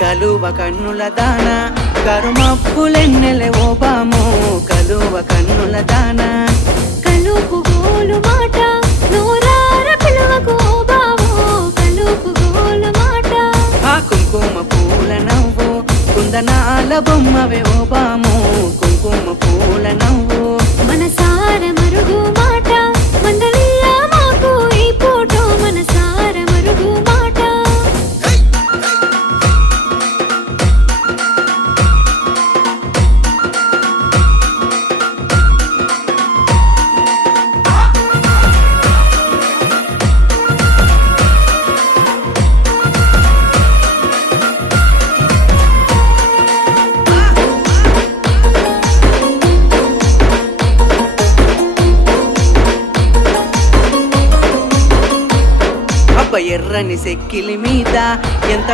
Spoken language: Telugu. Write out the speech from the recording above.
కలువ కన్నుల దాన కరుమప్పులెన్నెలే ఓ బాము కలువ కన్నుల దాన కలుపు గోలు మాట నూరార పిలువకు ఓ బావో కలుపు గోలు మాట ఆ కుంకుమ పూల నవ్వు కుందనాల బొమ్మవే ఓ బాము కుంకుమ పూల నవ్వు మనసార మరుగు మాట మందలియ మాకు ఈ పూట మనసార మరుగు మాట అబ్బ ఎర్రని సెక్కిలి మీద ఎంత